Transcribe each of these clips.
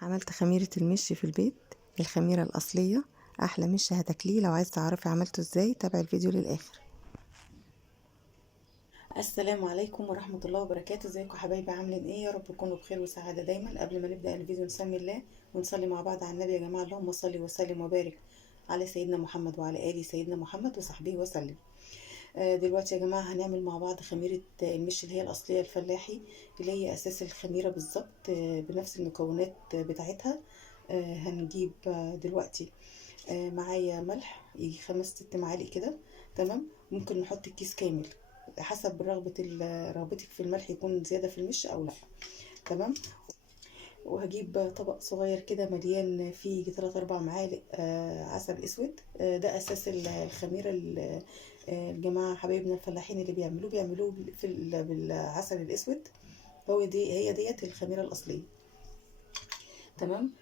عملت خميرة المش في البيت، الخميرة الأصلية. أحلى مش هتاكليه. لو عايز تعرفي عملته ازاي تابعي الفيديو للآخر. السلام عليكم ورحمة الله وبركاته. ازيكم يا حبايبي؟ عاملين ايه؟ يا رب تكونوا بخير وسعادة دايما. قبل ما نبدأ الفيديو نسمي الله ونصلي مع بعض على النبي يا جماعة. اللهم صل وسلم وبارك على سيدنا محمد وعلى آل سيدنا محمد وصحبه وسلم. دلوقتي يا جماعة هنعمل مع بعض خميرة المش اللي هي الأصلية الفلاحي، اللي هي أساس الخميرة بالظبط، بنفس المكونات بتاعتها. هنجيب دلوقتي معايا ملح يجي 5-6 معالق كده. تمام. ممكن نحط الكيس كامل حسب رغبتك في الملح، يكون زيادة في المش أو لا. تمام. وهجيب طبق صغير كده مليان فيه 3-4 معالق عسل اسود. ده اساس الخميره. الجماعه حبايبنا الفلاحين اللي بيعملوه بالعسل الاسود. هي ديت الخميره الاصليه. تمام.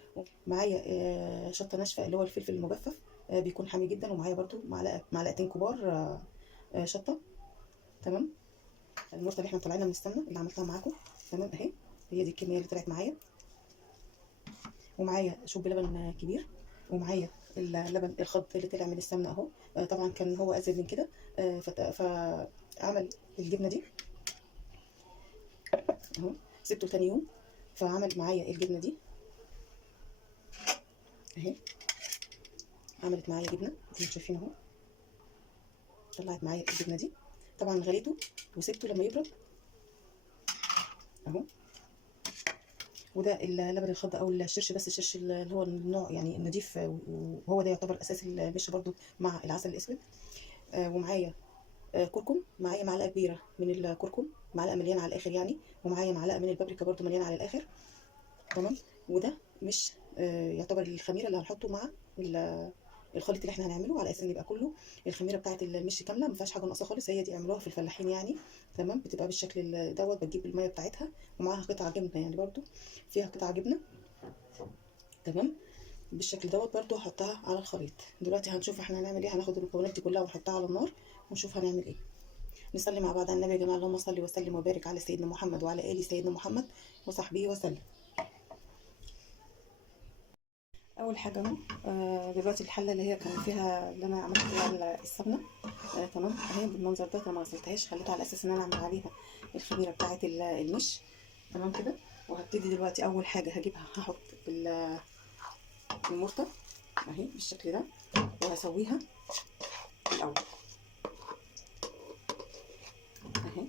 معايا شطه ناشفه اللي هو الفلفل المجفف، بيكون حامي جدا. ومعايا برضو معلقتين كبار شطه. تمام. المرطه اللي احنا طالعينها من السمنه اللي عملتها معاكم. تمام اهي. هي دي الكميه اللي طلعت معايا. ومعايا شوب لبن كبير. ومعايا اللبن الخض اللي طلع من السمنه اهو. طبعا كان هو ازيد من كده. فعمل الجبنه دي اهو. سبته تاني يوم فعمل معايا الجبنه دي اهي. عملت معايا جبنه زي ما انتم شايفين اهو. طلعت معايا الجبنه دي. طبعا غليته وسبته لما يبرد اهو. وده اللبن الخض او الشرش، بس الشرش اللي هو النوع يعني النضيف، وهو ده يعتبر اساس المش برضو مع العسل الاسود. ومعايا كركم. معايا معلقه كبيره من الكركم، معلقه مليانه على الاخر يعني. ومعايا معلقه من البابريكا برضو مليانه على الاخر. تمام. وده مش يعتبر الخميره اللي هنحطه مع الخليط اللي احنا هنعمله، على اساس ان يبقى كله الخميره بتاعه المش كامله، ما فيهاش حاجه ناقصه خالص. هي دي يعملوها في الفلاحين يعني. تمام. بتبقى بالشكل دوت. بتجيب الميه بتاعتها ومعاها قطعه جبنه يعني، برضو فيها قطعه جبنه. تمام. بالشكل دوت برضو هحطها على الخليط. دلوقتي هنشوف احنا هنعمل ايه. هناخد المكونات دي كلها ونحطها على النار ونشوف هنعمل ايه. نصلي مع بعض على النبي يا جماعه. اللهم صل وسلم وبارك على سيدنا محمد وعلى ال سيدنا محمد وصحبه وسلم. اول حاجه اهو. دلوقتي الحله اللي هي كان فيها اللي انا عملت فيها السمنه. تمام اهي بالمنظر ده. انا ما غسلتهاش، خليتها على اساس ان انا اعمل عليها الخميره بتاعه المش. تمام كده. وهبتدي دلوقتي اول حاجه هجيبها هحط المرطه اهي بالشكل ده، وهسويها الاول اهي.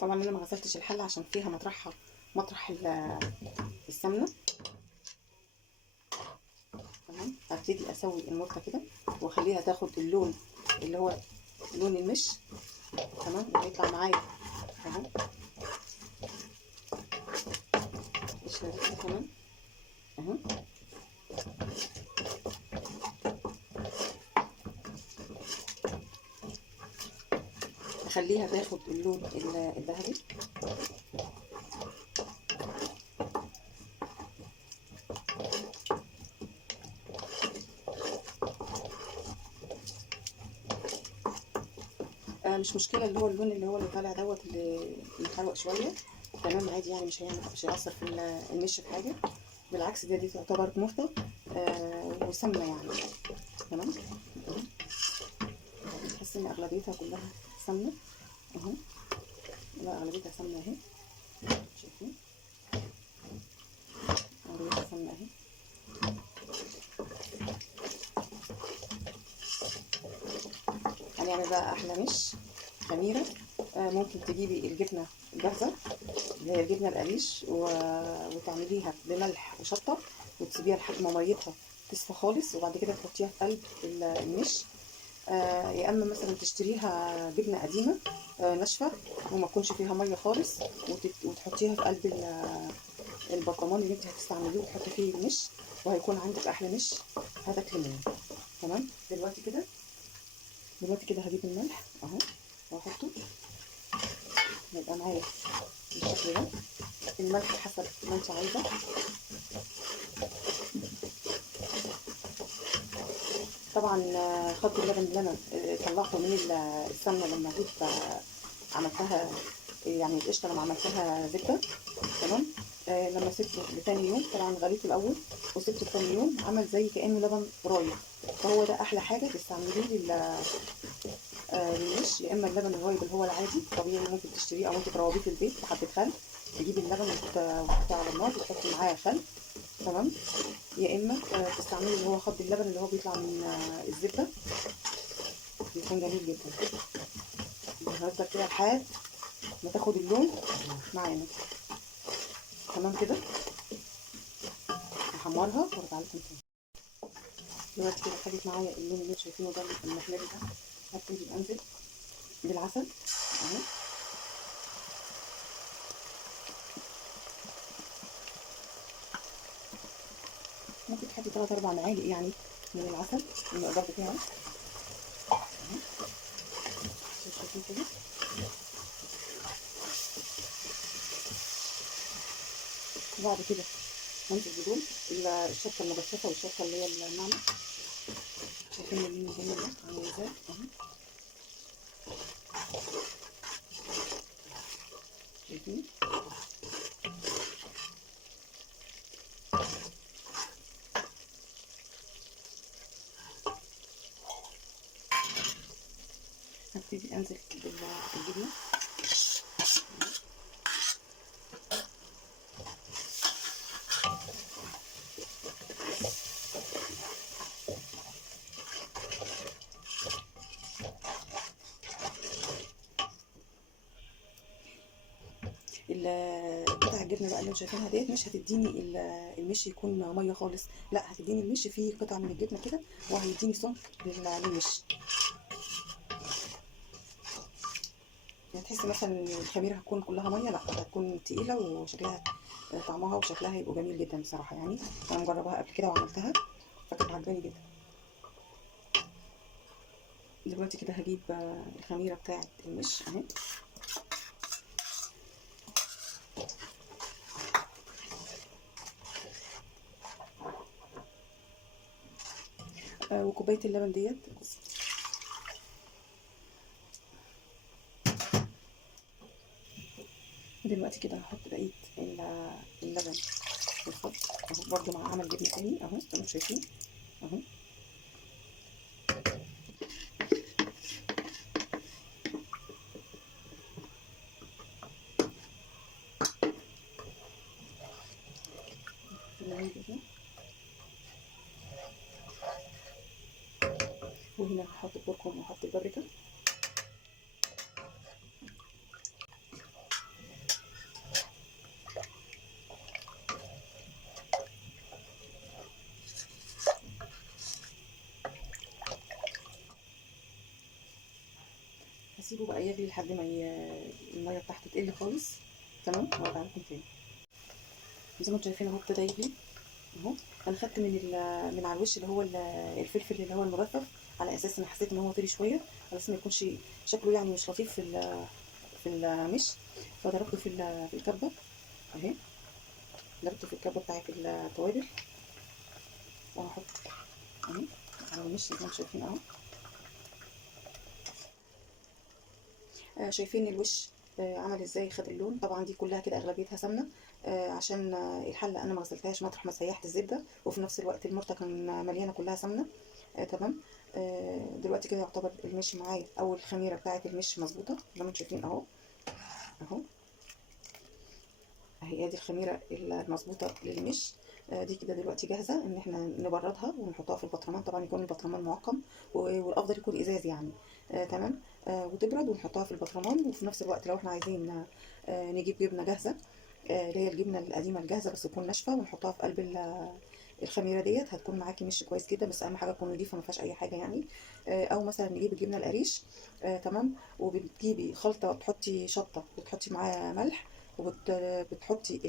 طبعا انا ما غسلتش الحله عشان فيها مطرح السمنه. تمام. هبتدي اسوي المرطه كده واخليها تاخد اللون اللي هو لون المش. تمام. وهيطلع معايا اهو بالشكل ده. تمام اهو. اخليها تاخد اللون الذهبي. مش مشكله اللي هو اللون اللي طالع دوت اللي محروق شويه. تمام عادي يعني. مش هيأثر في المش في حاجه. بالعكس دي تعتبر مرطه وسمنه يعني. تمام. تحس ان اغلبيتها كلها سمنه اهو. لا اغلبيتها سمنه اهي. شايفين اغلبيتها سمنه اهي. هنعمل بقى احلى مش خميره. ممكن تجيبي الجبنه الجاهزه اللي هي الجبنه القريش وتعمليها بملح وشطه وتسيبيها لحد ما ميتها تصفى خالص، وبعد كده تحطيها في قلب المش. يا اما مثلا تشتريها جبنه قديمه ناشفه وما تكونش فيها ميه خالص، وتحطيها في قلب البرطمان اللي انت هتستعمليه وتحطي فيه المش، وهيكون عندك احلى مش هتاكلي منه. تمام. دلوقتي كده هجيب الملح اهو واحطه. يبقى معايا بالشكل ده. الملح حسب ما انت عايزه. طبعا خلط اللبن اللي انا طلعته من السمنه لما جيت عملتها، يعني القشطه لما عملتها زبده. تمام. لما سبته لتاني يوم، طبعا غليته الاول وسبته لتاني يوم، عمل زي كانه لبن رايب. فهو ده احلى حاجه تستعمليه للمش. يا اما اللبن الرايب اللي هو العادي الطبيعي ممكن تشتريه، او انت تروبيه في البيت بحبه خل. تجيبي اللبن وتحطيه على النار وتحطي معاه خل. تمام. يا اما تستعملي اللي هو خض اللبن اللي هو بيطلع من الزبده، بيكون جميل جدا. هنفضل كده لحد ما تاخد اللون معانا. تمام كده. هحمرها وارجع لكم تاني. دلوقتي كده خدت معايا اللون اللي انتوا شايفينه ده المحمر ده. هبتدي انزل بالعسل اهو. ممكن تحطي 3 4 معالق يعني من العسل المقدار بتاعه اهو. شايفين كده. وبعد كده هنزل بدول الشطه المجففه والشطه اللي هي الناعمه. شايفين اللون الجميل ده عامل ازاي اهو. شايفين. هبتدي انزل بالجبنه. قطع الجبنه بقى اللي انتوا شايفينها ديت مش هتديني المش يكون ميه خالص، لا هتديني المش فيه قطع من الجبنه كده، وهيديني سمك للمش. يعني تحسي مثلا الخميره هتكون كلها ميه، لا هتكون تقيله وشكلها طعمها وشكلها هيبقوا جميل جدا بصراحه. يعني انا مجرباها قبل كده وعملتها فكانت عجباني جدا. دلوقتي كده هجيب الخميره بتاعه المش اهي. وكوبايه اللبن ديت. دلوقتي كده هحط بقيه اللبن في الخلط اهو، برده مع عمل جبنه تاني اهو زي ما انتم شايفين اهو. وهنا هحط الكركم وهحط البابريكا. هسيبه بقى يغلي لحد ما الميه بتاعته تقل خالص. تمام. وارجع لكم تاني. زي ما انتم شايفين اهو ابتدى يغلي اهو. انا خدت من على الوش اللي هو الفلفل اللي هو المجفف، على اساس ان حسيت ان هو طري شويه، على اساس ما يكونش شكله يعني مش لطيف في المش. فضربته في الكبه اهي. ضربته في الكبه بتاعت التوابل، وهحط اهي على المش زي ما انتم شايفين اهو. شايفين الوش عمل ازاي، خد اللون. طبعا دي كلها كده اغلبيتها سمنه، عشان الحله انا ما غسلتهاش مطرح ما سيحت الزبده، وفي نفس الوقت المرته كان مليانه كلها سمنه. تمام. دلوقتي كده يعتبر المش معايا او الخميره بتاعه المش مظبوطه زي ما انتم شايفين اهو. اهو اهي ادي الخميره المظبوطه للمش. دي كده دلوقتي جاهزه ان احنا نبردها ونحطها في البطرمان. طبعا يكون البطرمان معقم، والافضل يكون ازاز يعني. تمام. وتبرد ونحطها في البطرمان. وفي نفس الوقت لو احنا عايزين نجيب جبنه جاهزه، اللي هي الجبنه القديمه الجاهزه بس تكون ناشفه، ونحطها في قلب الخميره ديت، هتكون معاكي مش كويس جدا. بس اهم حاجه تكون نضيفه ما فيهاش اي حاجه يعني. او مثلا نجيب الجبنه القريش. تمام. وبتجيبي خلطه بتحطي شطه وتحطي معاها ملح، وبتحطي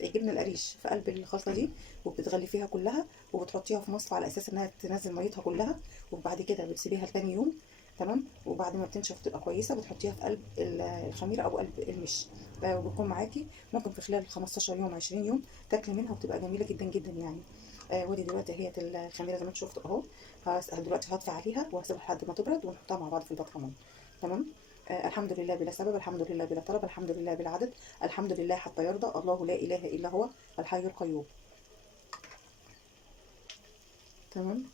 الجبنه القريش في قلب الخلطه دي، وبتغلفيها كلها وبتحطيها في مصفى على اساس انها تنزل ميتها كلها. وبعد كده بتسيبيها لتاني يوم. تمام. وبعد ما بتنشف وتبقى كويسه بتحطيها في قلب الخميره او قلب المش. وبتكون معاكي ممكن في خلال 15 يوم 20 يوم تاكلي منها وبتبقى جميله جدا جدا يعني. ودي دلوقتي هي الخميره زي ما انتم شفتوا اهو. دلوقتي هطفي عليها وهسيبها لحد ما تبرد ونحطها مع بعض في البطرمان. تمام. الحمد لله بلا سبب، الحمد لله بلا طلب، الحمد لله بلا عدد، الحمد لله حتى يرضى، الله لا اله الا هو الحي القيوم. تمام.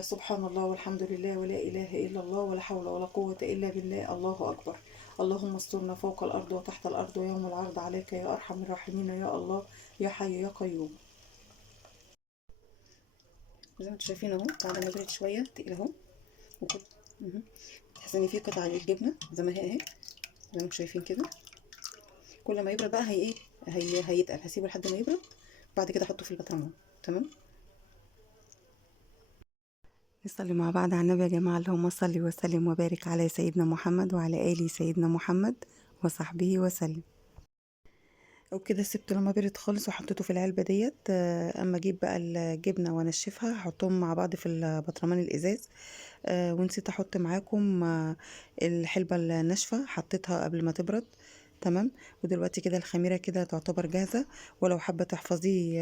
سبحان الله والحمد لله ولا إله إلا الله ولا حول ولا قوة إلا بالله، الله أكبر. اللهم استرنا فوق الأرض وتحت الأرض ويوم العرض عليك يا أرحم الراحمين يا الله يا حي يا قيوم. زي ما انتم شايفين اهو، بعد ما بردت شوية تقيل اهو. تحس ان في قطع جبنة زي ما هي اهي، زي ما انتم شايفين كده. كل ما يبرد بقى هي ايه، هيتقل. هسيبه لحد ما يبرد، بعد كده احطه في البطرمان. تمام. نصلي مع بعض على النبي يا جماعة. اللهم صل وسلم وبارك على سيدنا محمد وعلى آل سيدنا محمد وصحبه وسلم. وبكده سبته لما برد خالص وحطيته في العلبة ديت. اما اجيب بقى الجبنة وانشفها هحطهم مع بعض في البطرمان الازاز. ونسيت احط معاكم الحلبة الناشفة، حطيتها قبل ما تبرد. تمام. ودلوقتي كده الخميرة كده تعتبر جاهزة. ولو حابة تحفظي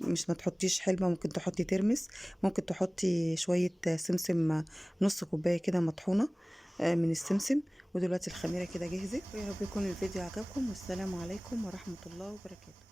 مش ما تحطيش حلبة، ممكن تحطي ترمس، ممكن تحطي شوية سمسم، نص كوباية كده مطحونة من السمسم. ودلوقتي الخميرة كده جهزت. ويا رب يكون الفيديو عجبكم، والسلام عليكم ورحمة الله وبركاته.